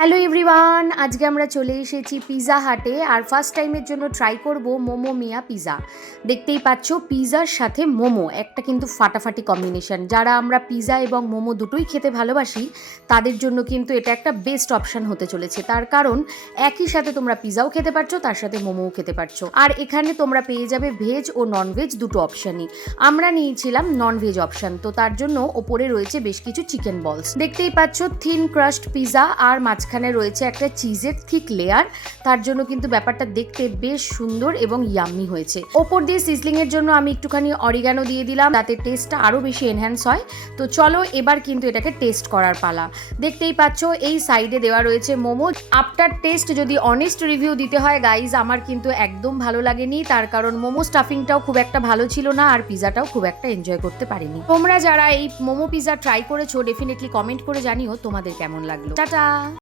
Hello everyone, আজকে আমরা চলে এসেছি পিৎজা হাটে আর ফার্স্ট টাইমের জন্য ট্রাই করব মোমো মিয়া পিৎজা। দেখতেই পাচ্ছ পিৎজার সাথে মোমো একটা কিন্তু ফাটাফাটি কম্বিনেশন। যারা আমরা পিৎজা এবং মোমো দুটোই খেতে ভালোবাসি তাদের জন্য কিন্তু এটা একটা বেস্ট অপশান হতে চলেছে। তার কারণ একই সাথে তোমরা পিৎজাও খেতে পারছো, তার সাথে মোমোও খেতে পারছো। আর এখানে তোমরা পেয়ে যাবে ভেজ ও ননভেজ দুটো অপশানই। আমরা নিয়েছিলাম ননভেজ অপশান, তো তার জন্য ওপরে রয়েছে বেশ কিছু চিকেন বলস। দেখতেই পাচ্ছ থিন ক্রাস্ট পিৎজা আর মাঝখানে রয়েছে একটা চিজের থিক লেয়ার। তার জন্য কিন্তু ব্যাপারটা দেখতে বেশ সুন্দর এবং ইয়াম্মি হয়েছে। ওপর দিয়ে সিজলিং এর জন্য আমি একটুখানি অরিগানো দিয়ে দিলাম, তাতে টেস্টটা আরো বেশি এনহ্যান্স হয়। তো চলো এবার কিন্তু এটাকে টেস্ট করার পালা। দেখতেই পাচ্ছ এই সাইডে দেওয়া রয়েছে মোমো। আফটার টেস্ট যদি অনেস্ট রিভিউ দিতে হয় গাইজ, আমার কিন্তু একদম ভালো লাগেনি। তার কারণ মোমো স্টাফিংটাও খুব একটা ভালো ছিল না, আর পিৎজাটাও খুব একটা এনজয় করতে পারিনি। তোমরা যারা এই মোমো পিৎজা ট্রাই করেছো ডেফিনেটলি কমেন্ট করে জানিও তোমাদের কেমন লাগলো। টাটা।